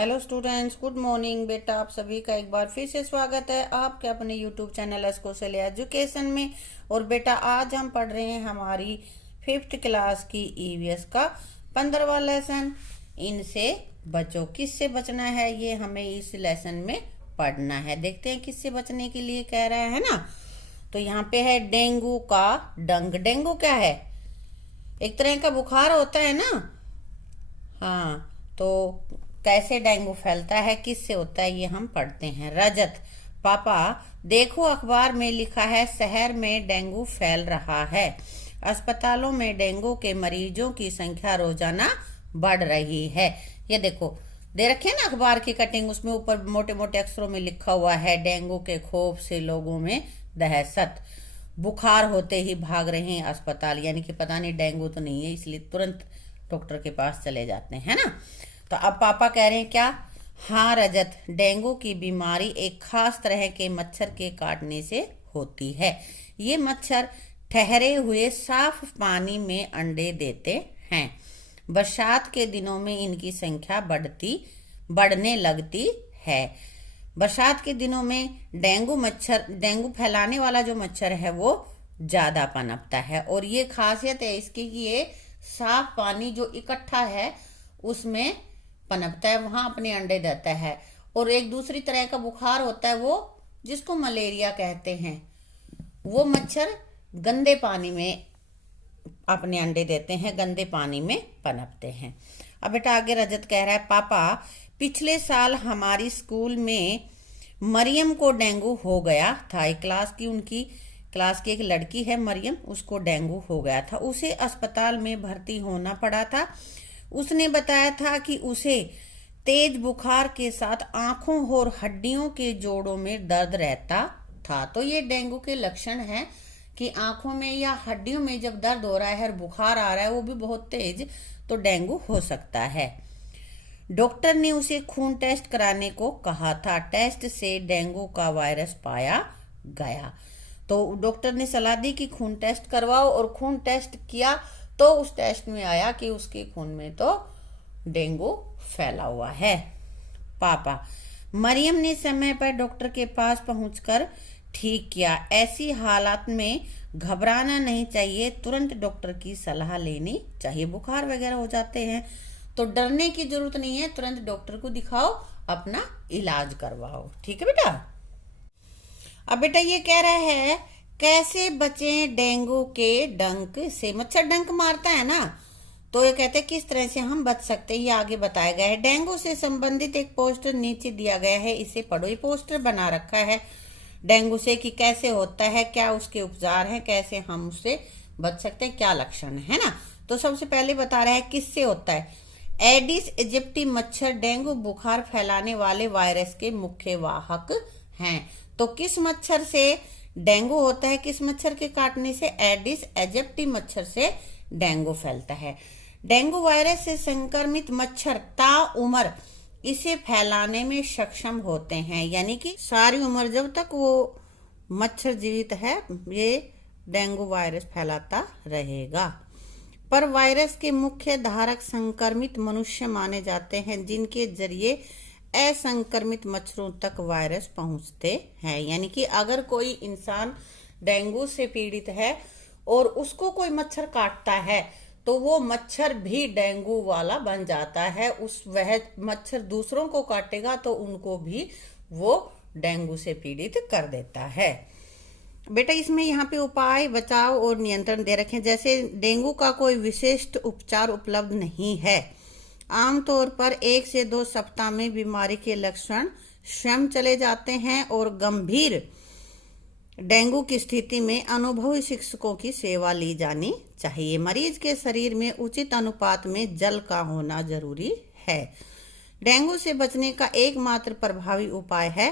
Hello students, good morning बेटा। आप सभी का एक बार फिर से स्वागत है आपके अपने यूट्यूब चैनल एस्कोसल एजुकेशन में। और बेटा आज हम पढ़ रहे हैं हमारी 5th क्लास की ईवीएस का 15वां लेसन। इनसे बचो। किससे बचना है ये हमें इस लेसन में पढ़ना है। देखते हैं किससे बचने के लिए कह रहा है ना। तो यहाँ पे है डेंगू का डंक। डेंगू क्या है? एक तरह का बुखार होता है ना। हाँ, तो कैसे डेंगू फैलता है, किससे होता है, ये हम पढ़ते हैं। रजत, पापा देखो अखबार में लिखा है शहर में डेंगू फैल रहा है। अस्पतालों में डेंगू के मरीजों की संख्या रोजाना बढ़ रही है। ये देखो दे रखे ना अखबार की कटिंग, उसमें ऊपर मोटे मोटे अक्षरों में लिखा हुआ है डेंगू के खौफ से लोगों में दहशत। बुखार होते ही भाग रहे हैं अस्पताल, यानी कि पता नहीं डेंगू तो नहीं है, इसलिए तुरंत डॉक्टर के पास चले जाते हैं ना। तो अब पापा कह रहे हैं क्या? हाँ रजत, डेंगू की बीमारी एक खास तरह के मच्छर के काटने से होती है। ये मच्छर ठहरे हुए साफ पानी में अंडे देते हैं। बरसात के दिनों में इनकी संख्या बढ़ने लगती है। बरसात के दिनों में डेंगू फैलाने वाला जो मच्छर है वो ज्यादा पनपता है। और ये खासियत है इसकी कि ये साफ पानी जो इकट्ठा है उसमें पनपता है, वहां अपने अंडे देता है। और एक दूसरी तरह का बुखार होता है वो जिसको मलेरिया कहते हैं, वो मच्छर गंदे पानी में अपने अंडे देते हैं, गंदे पानी में पनपते हैं। अब बेटा आगे रजत कह रहा है पापा पिछले साल हमारी स्कूल में मरियम को डेंगू हो गया था। एक उनकी क्लास की एक लड़की है मरियम, उसको डेंगू हो गया था। उसे अस्पताल में भर्ती होना पड़ा था। उसने बताया था कि उसे तेज बुखार के साथ आंखों और हड्डियों के जोड़ों में दर्द रहता था। तो ये डेंगू के लक्षण हैं कि आंखों में या हड्डियों में जब दर्द हो रहा है और बुखार आ रहा है वो भी बहुत तेज, तो डेंगू हो सकता है। डॉक्टर ने उसे खून टेस्ट कराने को कहा था। टेस्ट से डेंगू का वायरस पाया गया। तो डॉक्टर ने सलाह दी कि खून टेस्ट करवाओ, और खून टेस्ट किया तो उस टेस्ट में आया कि उसके खून में तो डेंगू फैला हुआ है। पापा, मरियम ने समय पर डॉक्टर के पास पहुंचकर ठीक किया। ऐसी हालात में घबराना नहीं चाहिए, तुरंत डॉक्टर की सलाह लेनी चाहिए। बुखार वगैरह हो जाते हैं तो डरने की जरूरत नहीं है, तुरंत डॉक्टर को दिखाओ, अपना इलाज करवाओ। ठीक है बेटा। अब बेटा ये कह रहा है कैसे बचें डेंगू के डंक से। मच्छर डंक मारता है ना, तो ये कहते हैं किस तरह से हम बच सकते हैं, ये आगे बताया गया है। डेंगू से संबंधित एक पोस्टर नीचे दिया गया है, इसे पढ़ो। ये पोस्टर बना रखा है डेंगू से कि कैसे होता है, क्या उसके उपचार हैं, कैसे हम उससे बच सकते हैं, क्या लक्षण है ना। तो सबसे पहले बता रहा है किससे होता है। एडिस इजिप्टी मच्छर डेंगू बुखार फैलाने वाले वायरस के मुख्य वाहक हैं। तो किस मच्छर से डेंगू होता है, किस मच्छर के काटने से? एडिस इजिप्टी मच्छर से डेंगू फैलता है। डेंगू वायरस से संक्रमित मच्छर ताउम्र इसे फैलाने में सक्षम होते हैं, यानी कि सारी उम्र जब तक वो मच्छर जीवित है ये डेंगू वायरस फैलाता रहेगा। पर वायरस के मुख्य धारक संक्रमित मनुष्य माने जाते हैं, जिनके जरिए असंक्रमित मच्छरों तक वायरस पहुंचते हैं। यानी कि अगर कोई इंसान डेंगू से पीड़ित है और उसको कोई मच्छर काटता है तो वो मच्छर भी डेंगू वाला बन जाता है। वह मच्छर दूसरों को काटेगा तो उनको भी वो डेंगू से पीड़ित कर देता है। बेटा इसमें यहाँ पे उपाय, बचाव और नियंत्रण दे रखे हैं। जैसे डेंगू का कोई विशिष्ट उपचार उपलब्ध नहीं है। आमतौर पर 1 से 2 सप्ताह में बीमारी के लक्षण स्वयं चले जाते हैं और गंभीर डेंगू की स्थिति में अनुभवी शिक्षकों की सेवा ली जानी चाहिए। मरीज के शरीर में उचित अनुपात में जल का होना जरूरी है। डेंगू से बचने का एकमात्र प्रभावी उपाय है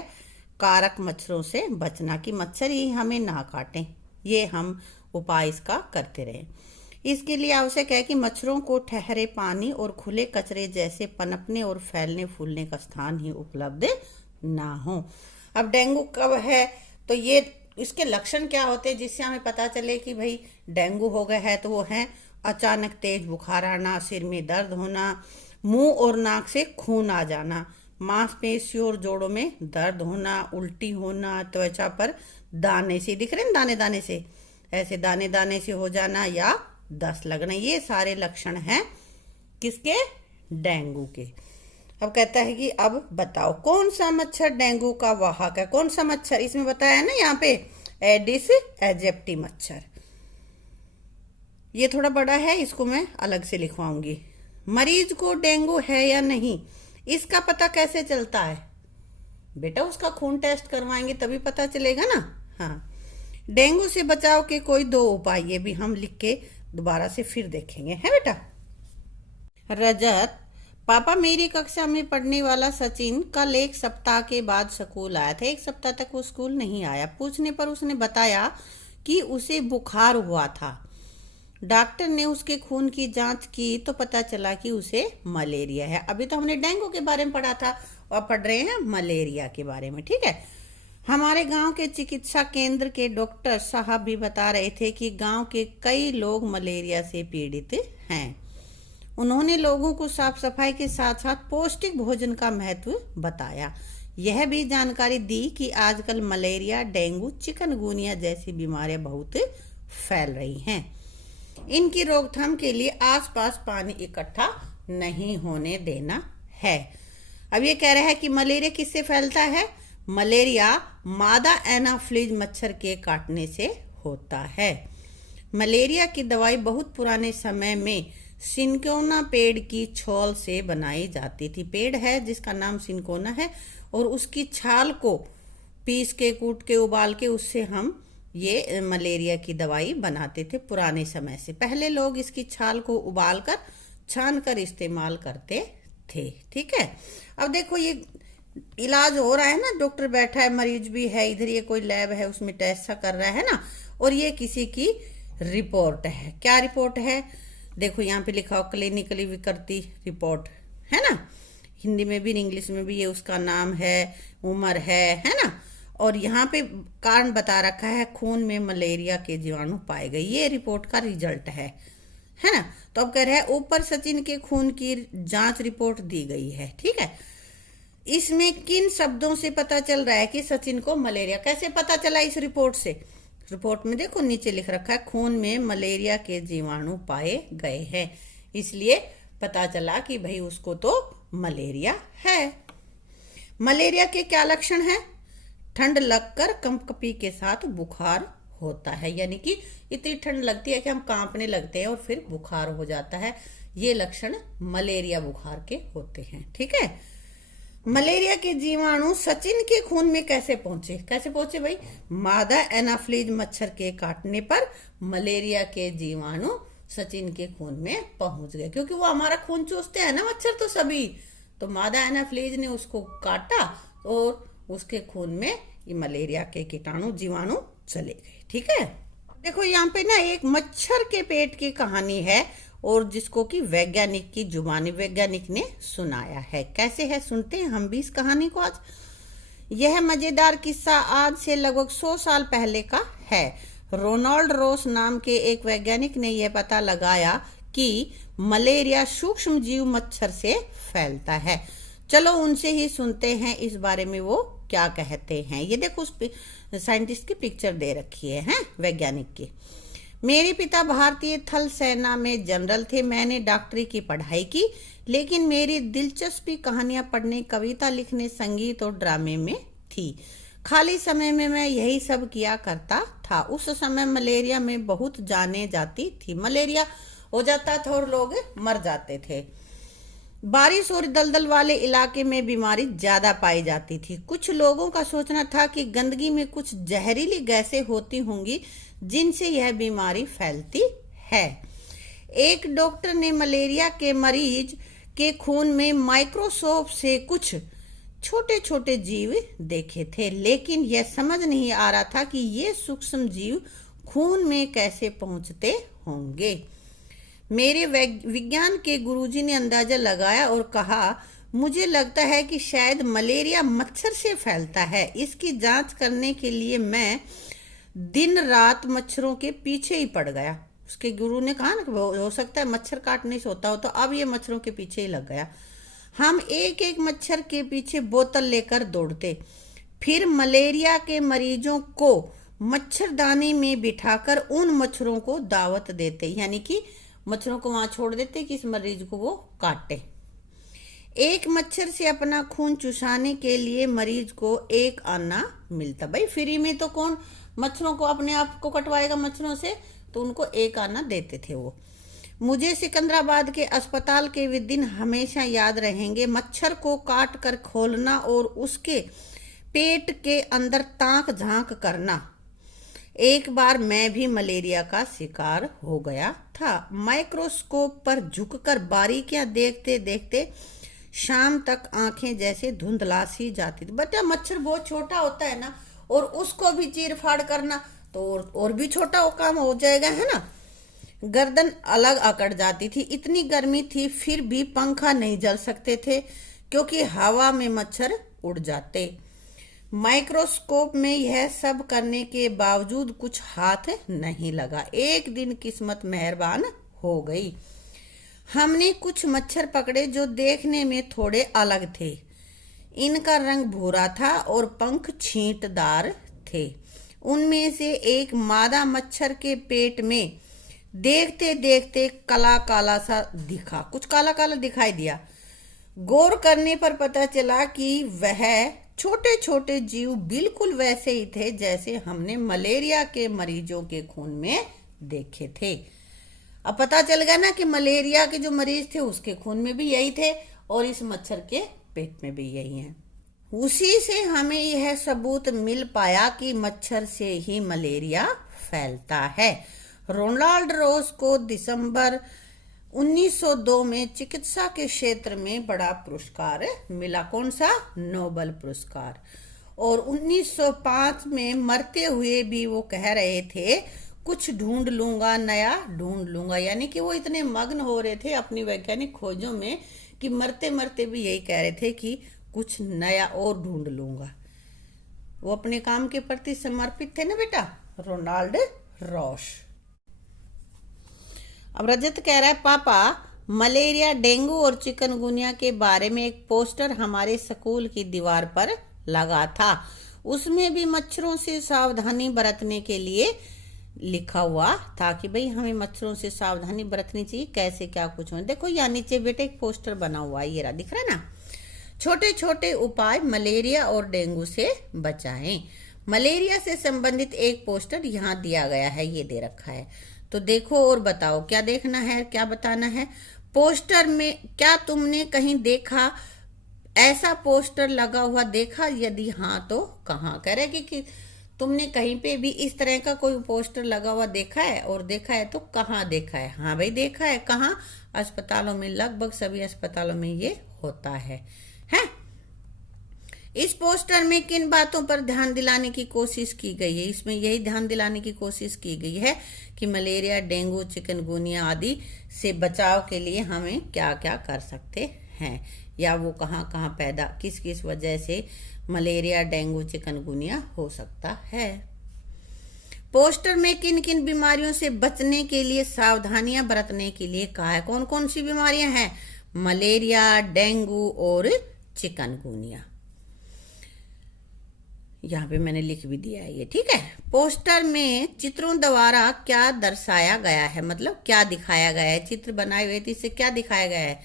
कारक मच्छरों से बचना, कि मच्छर ही हमें ना काटें। ये हम उपाय इसका करते रहें। इसके लिए आवश्यक है कि मच्छरों को ठहरे पानी और खुले कचरे जैसे पनपने और फैलने फूलने का स्थान ही उपलब्ध ना हो। अब डेंगू कब है, तो ये इसके लक्षण क्या होते हैं जिससे हमें पता चले कि भाई डेंगू हो गया है। तो वो है अचानक तेज बुखार आना, सिर में दर्द होना, मुंह और नाक से खून आ जाना, मांसपेशियों और जोड़ों में दर्द होना, उल्टी होना, त्वचा पर दाने से दिख रहे हैं, दाने दाने से, ऐसे दाने दाने से हो जाना या दस्त लगना, ये सारे लक्षण हैं किसके? डेंगू के। अब कहता है कि अब बताओ कौन सा मच्छर डेंगू का वाहक है? कौन सा मच्छर? इसमें बताया है ना यहाँ पे, एडिस एजिप्टी मच्छर। ये थोड़ा बड़ा है, इसको मैं अलग से लिखवाऊंगी। मरीज को डेंगू है या नहीं, इसका पता कैसे चलता है बेटा? उसका खून टेस्ट करवाएंगे तभी पता चलेगा ना। हाँ, डेंगू से बचाव के कोई 2 उपाय, ये भी हम लिख के दोबारा से फिर देखेंगे, है बेटा। रजत, पापा मेरी कक्षा में पढ़ने वाला सचिन कल 1 सप्ताह के बाद स्कूल आया था। 1 सप्ताह तक वो स्कूल नहीं आया। पूछने पर उसने बताया कि उसे बुखार हुआ था। डॉक्टर ने उसके खून की जांच की तो पता चला कि उसे मलेरिया है। अभी तो हमने डेंगू के बारे में पढ़ा था और पढ़ रहे हैं मलेरिया के बारे में, ठीक है। हमारे गांव के चिकित्सा केंद्र के डॉक्टर साहब भी बता रहे थे कि गांव के कई लोग मलेरिया से पीड़ित हैं। उन्होंने लोगों को साफ सफाई के साथ साथ पौष्टिक भोजन का महत्व बताया। यह भी जानकारी दी कि आजकल मलेरिया, डेंगू, चिकनगुनिया जैसी बीमारियां बहुत फैल रही हैं। इनकी रोकथाम के लिए आसपास पानी इकट्ठा नहीं होने देना है। अब ये कह रहा है कि मलेरिया किससे फैलता है? मलेरिया मादा एनाफ्लीज मच्छर के काटने से होता है। मलेरिया की दवाई बहुत पुराने समय में सिनकोना पेड़ की छाल से बनाई जाती थी। पेड़ है जिसका नाम सिनकोना है और उसकी छाल को पीस के, कूट के, उबाल के उससे हम ये मलेरिया की दवाई बनाते थे पुराने समय से। पहले लोग इसकी छाल को उबालकर, छान कर इस्तेमाल करते थे, ठीक है। अब देखो ये इलाज हो रहा है ना, डॉक्टर बैठा है, मरीज भी है इधर, ये कोई लैब है उसमें टेस्ट सा कर रहा है ना, और ये किसी की रिपोर्ट है। क्या रिपोर्ट है? देखो यहाँ पे लिखा हो क्लिनिकली विकृति रिपोर्ट, है ना। हिंदी में भी इंग्लिश में भी ये उसका नाम है, उम्र है ना। और यहाँ पे कारण बता रखा है, खून में मलेरिया के जीवाणु पाए गए। ये रिपोर्ट का रिजल्ट है ना। तो अब कह रहे हैं ऊपर सचिन के खून की जांच रिपोर्ट दी गई है, ठीक है। इसमें किन शब्दों से पता चल रहा है कि सचिन को मलेरिया? कैसे पता चला इस रिपोर्ट से? रिपोर्ट में देखो नीचे लिख रखा है खून में मलेरिया के जीवाणु पाए गए हैं, इसलिए पता चला कि भाई उसको तो मलेरिया है। मलेरिया के क्या लक्षण है? ठंड लगकर कंपकपी के साथ बुखार होता है, यानी कि इतनी ठंड लगती है कि हम कांपने लगते हैं और फिर बुखार हो जाता है। ये लक्षण मलेरिया बुखार के होते हैं, ठीक है। मलेरिया के जीवाणु सचिन के खून में कैसे पहुंचे? कैसे पहुंचे भाई? मादा एनाफ्लीज मच्छर के काटने पर मलेरिया के जीवाणु सचिन के खून में पहुंच गए, क्योंकि वो हमारा खून चूसते हैं ना मच्छर तो सभी। तो मादा एनाफ्लीज ने उसको काटा और उसके खून में ये मलेरिया के कीटाणु, जीवाणु चले गए, ठीक है। देखो यहाँ पे ना एक मच्छर के पेट की कहानी है और जिसको कि वैज्ञानिक की जुबानी वैज्ञानिक ने सुनाया है। कैसे है सुनते हैं हम भी इस कहानी को आज। यह मजेदार किस्सा आज से लगभग 100 साल पहले का है। रोनाल्ड रोस नाम के एक वैज्ञानिक ने यह पता लगाया कि मलेरिया सूक्ष्म जीव मच्छर से फैलता है। चलो उनसे ही सुनते हैं इस बारे में वो क्या कहते हैं। ये देखो उस साइंटिस्ट की पिक्चर दे रखी है वैज्ञानिक की। मेरे पिता भारतीय थल सेना में जनरल थे। मैंने डॉक्टरी की पढ़ाई की, लेकिन मेरी दिलचस्पी कहानियां पढ़ने, कविता लिखने, संगीत और ड्रामे में थी। खाली समय में मैं यही सब किया करता था। उस समय मलेरिया में बहुत जाने जाती थी। मलेरिया हो जाता था और लोग मर जाते थे। बारिश और दलदल वाले इलाके में बीमारी ज्यादा पाई जाती थी। कुछ लोगों का सोचना था कि गंदगी में कुछ जहरीली गैसें होती होंगी जिनसे यह बीमारी फैलती है। एक डॉक्टर ने मलेरिया के मरीज के खून में माइक्रोस्कोप से कुछ छोटे छोटे जीव देखे थे, लेकिन यह समझ नहीं आ रहा था कि ये सूक्ष्म जीव खून में कैसे पहुंचते होंगे। मेरे विज्ञान के गुरुजी ने अंदाजा लगाया और कहा, मुझे लगता है कि शायद मलेरिया मच्छर से फैलता है। इसकी जांच करने के लिए मैं दिन रात मच्छरों के पीछे ही पड़ गया। उसके गुरु ने कहा ना कि हो सकता है मच्छर काटने से होता हो, तो अब ये मच्छरों के पीछे ही लग गया। हम एक एक मच्छर के पीछे बोतल लेकर दौड़ते, फिर मलेरिया के मरीजों को मच्छरदानी में बिठाकर उन मच्छरों को दावत देते, यानी कि मच्छरों को वहां छोड़ देते कि इस मरीज को वो काटे। एक मच्छर से अपना खून चुसाने के लिए मरीज को एक आना मिलता। भाई फ्री में तो कौन मच्छरों को अपने आप को कटवाएगा मच्छरों से, तो उनको एक आना देते थे वो। मुझे सिकंदराबाद के अस्पताल के वे दिन हमेशा याद रहेंगे। मच्छर को काट कर खोलना और उसके पेट के अंदर ताक झांक करना। एक बार मैं भी मलेरिया का शिकार हो गया था। माइक्रोस्कोप पर झुककर बारीकियां देखते देखते शाम तक आंखें जैसे धुंधला सी जाती थी। बच्चा मच्छर बहुत छोटा होता है ना, और उसको भी चीर फाड़ करना तो और भी छोटा वो काम हो जाएगा, है ना। गर्दन अलग अकड़ जाती थी। इतनी गर्मी थी फिर भी पंखा नहीं जल सकते थे क्योंकि हवा में मच्छर उड़ जाते। माइक्रोस्कोप में यह सब करने के बावजूद कुछ हाथ नहीं लगा। एक दिन किस्मत मेहरबान हो गई। हमने कुछ मच्छर पकड़े जो देखने में थोड़े अलग थे। इनका रंग भूरा था और पंख छींटदार थे। उनमें से एक मादा मच्छर के पेट में देखते देखते काला काला सा दिखा, कुछ काला काला दिखाई दिया। गौर करने पर पता चला कि वह छोटे छोटे जीव बिल्कुल वैसे ही थे जैसे हमने मलेरिया के मरीजों के खून में देखे थे। अब पता चल गया ना कि मलेरिया के जो मरीज थे उसके खून में भी यही थे और इस मच्छर के पेट में भी यही है। उसी से हमें यह सबूत मिल पाया कि मच्छर से ही मलेरिया फैलता है। रोनाल्ड रोज को दिसंबर 1902 में चिकित्सा के क्षेत्र में बड़ा पुरस्कार मिला। कौन सा? नोबेल पुरस्कार। और 1905 में मरते हुए भी वो कह रहे थे कुछ ढूंढ लूंगा, नया ढूंढ लूंगा। यानी कि वो इतने मग्न हो रहे थे अपनी वैज्ञानिक खोजों में कि मरते मरते भी यही कह रहे थे कि कुछ नया और ढूंढ लूंगा। वो अपने काम के प्रति समर्पित थे ना बेटा, रोनाल्ड रॉश। अब रजत कह रहा है पापा मलेरिया, डेंगू और चिकनगुनिया के बारे में एक पोस्टर हमारे स्कूल की दीवार पर लगा था। उसमें भी मच्छरों से सावधानी बरतने के लिए लिखा हुआ था कि भाई हमें मच्छरों से सावधानी बरतनी चाहिए, कैसे क्या कुछ हो। देखो यहाँ नीचे बेटे एक पोस्टर बना हुआ है, ये रहा, दिख रहा है ना। छोटे छोटे उपाय मलेरिया और डेंगू से बचाएं। मलेरिया से संबंधित एक पोस्टर यहाँ दिया गया है, ये दे रखा है, तो देखो और बताओ क्या देखना है, क्या बताना है। पोस्टर में क्या तुमने कहीं देखा, ऐसा पोस्टर लगा हुआ देखा? यदि हाँ तो कहाँ? कह रहे कि तुमने कहीं पे भी इस तरह का कोई पोस्टर लगा हुआ देखा है, और देखा है तो कहाँ देखा है? हाँ भाई देखा है। कहाँ? अस्पतालों में, लगभग सभी अस्पतालों में ये होता है। इस पोस्टर में किन बातों पर ध्यान दिलाने की कोशिश की गई है? इसमें यही ध्यान दिलाने की कोशिश की गई है कि मलेरिया, डेंगू, चिकनगुनिया आदि से बचाव के लिए हमें क्या क्या कर सकते हैं, या वो कहाँ कहाँ पैदा, किस किस वजह से मलेरिया, डेंगू, चिकनगुनिया हो सकता है। पोस्टर में किन किन बीमारियों से बचने के लिए सावधानियां बरतने के लिए कहा है। कौन कौन सी बीमारियां हैं? मलेरिया, डेंगू और चिकनगुनिया। यहाँ पे मैंने लिख भी दिया है ये, ठीक है। पोस्टर में चित्रों द्वारा क्या दर्शाया गया है, मतलब क्या दिखाया गया है? चित्र बनाए हुए थे, इससे क्या दिखाया गया है?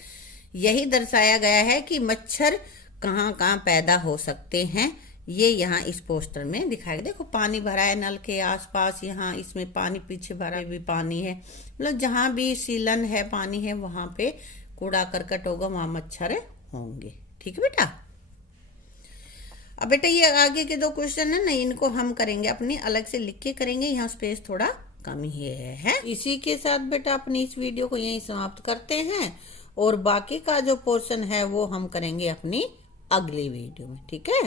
यही दर्शाया गया है कि मच्छर कहाँ कहाँ पैदा हो सकते हैं, ये यहाँ इस पोस्टर में दिखाया गया। देखो पानी भरा है नल के आसपास, यहाँ इसमें पानी, पीछे भरा भी पानी है, मतलब जहाँ भी सीलन है, पानी है, वहां पे कूड़ा करकट होगा, वहां मच्छर होंगे। ठीक है बेटा। अब बेटा ये आगे के दो क्वेश्चन है ना, इनको हम करेंगे अपनी अलग से लिख के करेंगे, यहाँ स्पेस थोड़ा कम ही है। इसी के साथ बेटा अपनी इस वीडियो को यहीं समाप्त करते हैं, और बाकी का जो पोर्शन है वो हम करेंगे अपनी अगली वीडियो में। ठीक है।